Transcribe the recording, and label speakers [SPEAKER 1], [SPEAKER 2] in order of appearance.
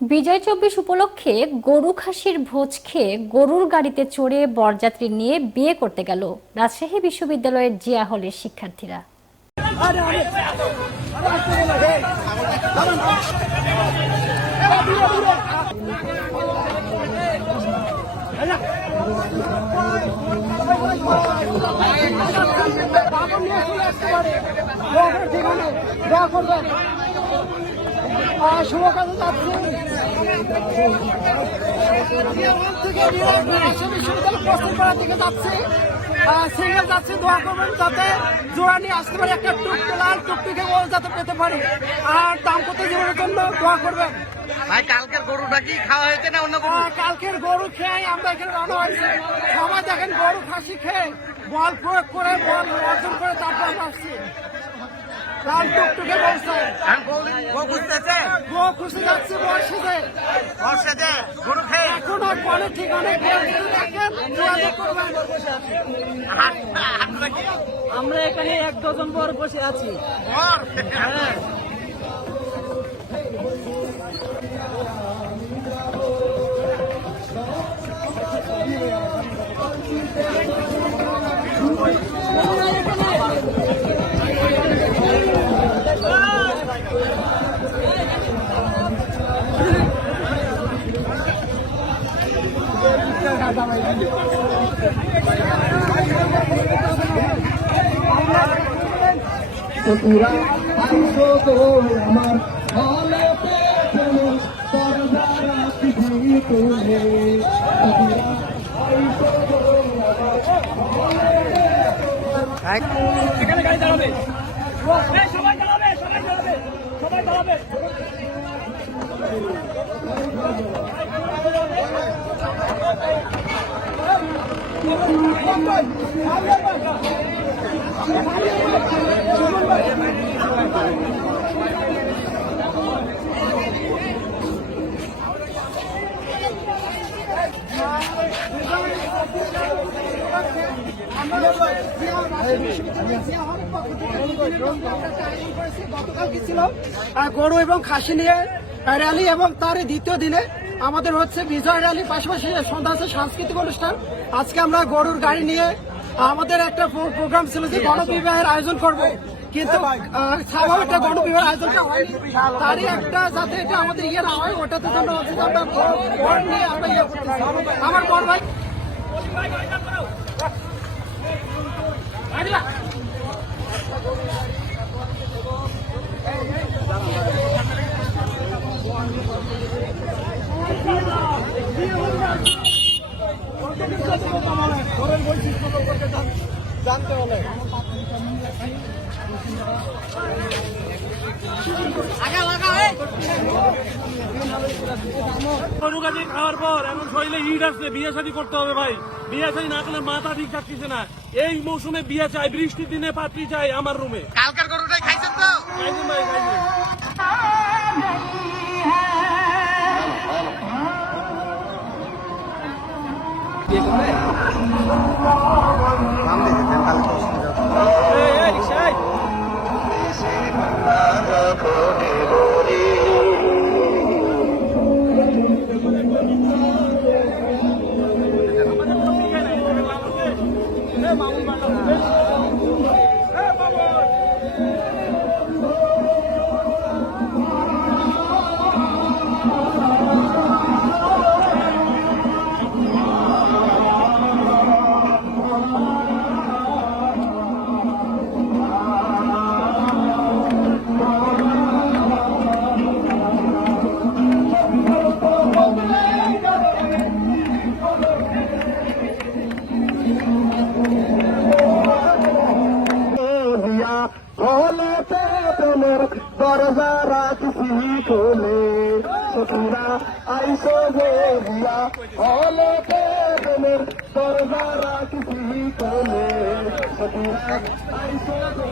[SPEAKER 1] বিজয় চব্বিশ উপলক্ষে গরু খাসির ভোজ খেয়ে গরুর গাড়িতে চড়ে বরযাত্রী নিয়ে বিয়ে করতে গেল রাজশাহী বিশ্ববিদ্যালয়ের জিয়া হলের শিক্ষার্থীরা
[SPEAKER 2] কাজে যাচ্ছি থেকে রাজশাহী বিশ্ববিদ্যালয় দিকে যাচ্ছি সিঙ্গেল যাচ্ছি দোয়া যাতে জোড়া আসতে পারে একটা টুকটে লাল যাতে পেতে পারি আর দাম্পত্য জীবনের জন্য দোয়া করবেন
[SPEAKER 3] কালকের গরুটা কি খাওয়া হয়েছে না অন্য কোনো
[SPEAKER 2] কালকের গরু? খেয়ে আমরা এখানে রওনা হয়েছি সবাই দেখেন গরু খাসি খেয়ে বল প্রয়োগ করে, বল অর্জন করে তারপর আমরা আসছি। লাল টুকটুকে বলছে।
[SPEAKER 3] গো খুঁজতেছে?
[SPEAKER 2] গো খুশি যাচ্ছে বর্ষেতে
[SPEAKER 3] বর্ষেতে গরু খেয়ে?
[SPEAKER 2] এখন আর পরে ঠিক অনেক আমরা এখানে এক ডজন পর বসে আছি।
[SPEAKER 3] বর?
[SPEAKER 4] পুরা আইসো তো আমার হলে পেছনে সরদারা পৃথিবী তুলে। পুরা আইসো তো
[SPEAKER 2] এখানে গাড়ি দাঁড়াবে সবাই দাঁড়াবে সবাই দাঁড়াবে সবাই দাঁড়াবে গরু এবং খাসি নিয়ে র্যালি এবং তার দ্বিতীয় দিনে আমাদের হচ্ছে বিজয় র্যালি পাশাপাশি সন্ধ্যা হচ্ছে সাংস্কৃতিক অনুষ্ঠান। আজকে আমরা গরুর গাড়ি নিয়ে আমাদের একটা প্রোগ্রাম ছিল যে গণবিবাহের আয়োজন করব। কিন্তু আহ, স্বাভাবিক একটা গণবিবাহের আয়োজনটা হয়নি। তারই একটা যাতে এটা আমাদের ইয়ে না হয় ওটাতে জন্য আমরা নিয়ে আমরা ইয়ে করতেছি। আমার বড় ভাই। জানতে হলে
[SPEAKER 5] গরু খাওয়ার পর এখন শরীরে হিট আসছে বিয়ে শাদী করতে হবে ভাই। বিয়ে শাদী না করলে মাথা ঠিক থাকতেছে না। এই মৌসুমে বিয়ে চাই বৃষ্টির দিনে পাত্রী চাই আমার রুমে।
[SPEAKER 3] কালকের গরুটাই খাইছেন তো?
[SPEAKER 5] খাইছেন ভাই খাইছেন।
[SPEAKER 4] হিয়া হলে পেছনের দরজা রাখছি খোলে। সখীরা, আইসো গো হিয়া হলে তোমার দরজা রাখছি খোলে। সখীরা, আইসো গো